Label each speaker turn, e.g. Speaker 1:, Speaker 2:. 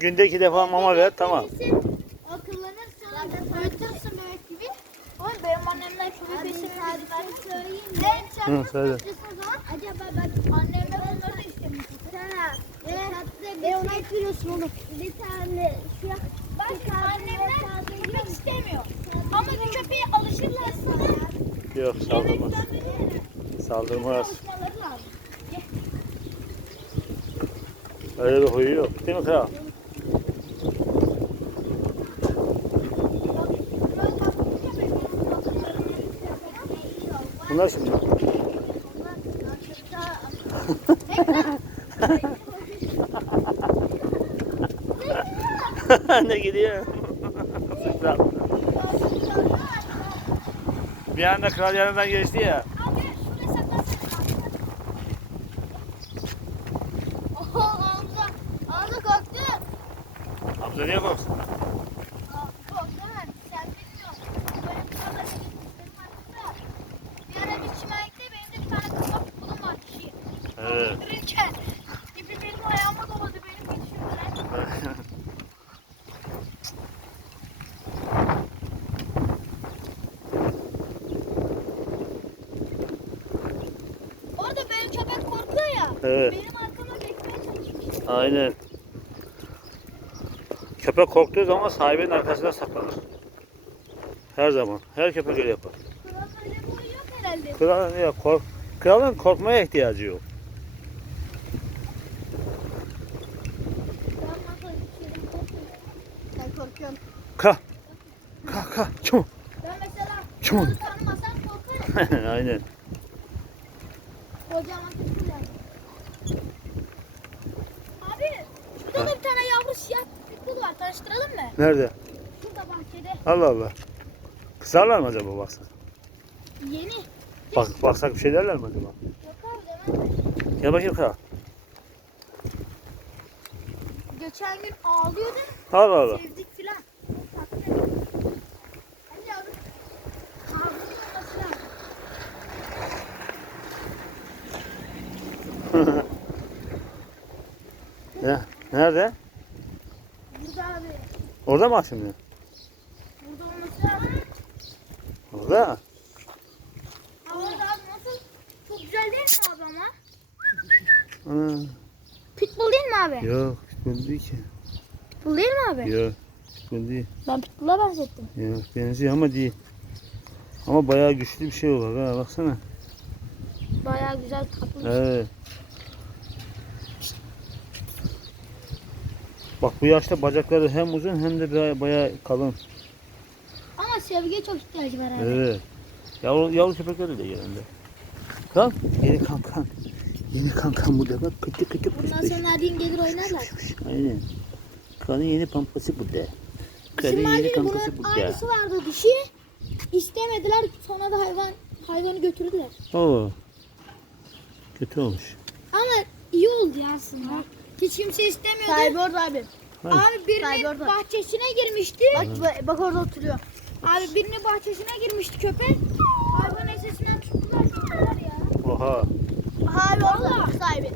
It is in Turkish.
Speaker 1: Günde iki defa mama ver, tamam. Right Oy,
Speaker 2: şey mü, vår... mineral, şey Hı, söyle. Acaba ben Bir tane Bir tane istemiyor. Ama köpeği alışırlarsa.
Speaker 1: Yok, saldırmaz. Saldırmaz. Öyle bir huyu yok değil mi kral? Gülüyor. Bunlar şimdi. ne gidiyor? bir anda kral yanından geçti ya. Burada niye bak? Evet. Benim
Speaker 2: arkama bekmeye çalışmış.
Speaker 1: Aynen. Köpek korktuğu zaman sahibinin arkasına saklanır. Her zaman. Her köpek öyle yapar. Kralın ya, kork Kralın korkmaya ihtiyacı yok. Kalk. Kalk kalk. Çabuk. Çabuk. Aynen. Kocaman
Speaker 2: Abi, şurada da bir tane yavru siyah var. Tanıştıralım mı? Nerede? Şurada bahçede.
Speaker 1: Allah Allah. Kızarlar mı acaba baksak? Yeni. Bak, yes. baksak bir şey derler mi acaba? Yakar demek. Gel bakayım kıra.
Speaker 2: Geçen gün ağlıyordu. Allah Allah. Sevdik filan.
Speaker 1: Ya nerede? Orada mı akşam yiyor?
Speaker 2: Burada olması lazım. Orada? Havada abi, abi nasıl? Çok güzel değil mi o zaman? Ana. Pitbull değil mi abi?
Speaker 1: Yok pitbull değil ki.
Speaker 2: Pitbull değil mi abi?
Speaker 1: Yok pitbull değil.
Speaker 2: Ben pitbull'a bahsettim.
Speaker 1: Yok benziyor ama değil. Ama bayağı güçlü bir şey var ha baksana.
Speaker 2: Bayağı güzel tatlı
Speaker 1: evet. Şey. Bak bu yaşta bacakları hem uzun hem de bayağı, bayağı kalın.
Speaker 2: Ama sevgi çok ihtiyacı var abi.
Speaker 1: Evet. Yavru, yavru köpekleri yav, de yerinde. Kalk. Yeni kankan. Yeni kankan burada bak. Kıtı kıtı kıtı.
Speaker 2: Bundan sonra Nadine gelir şş, oynarlar. Şş,
Speaker 1: aynen. Kanın yeni pampası burada. Kanın yeni pampası burada.
Speaker 2: Bizim Nadine'in vardı dişi. Şey. İstemediler. Sonra da hayvan hayvanı götürdüler.
Speaker 1: Oo. Kötü olmuş.
Speaker 2: Ama iyi oldu ya aslında. Bak. Hiç kimse istemiyordu.
Speaker 3: Sahibi orada abi. Hayır. Abi birini bahçesine girmişti. Bak, Hı. bak, bak, bak orada oturuyor.
Speaker 2: Abi birini bahçesine girmişti köpek. Abi bunun sesinden tuttular. Oha. Abi orada bak sahibi.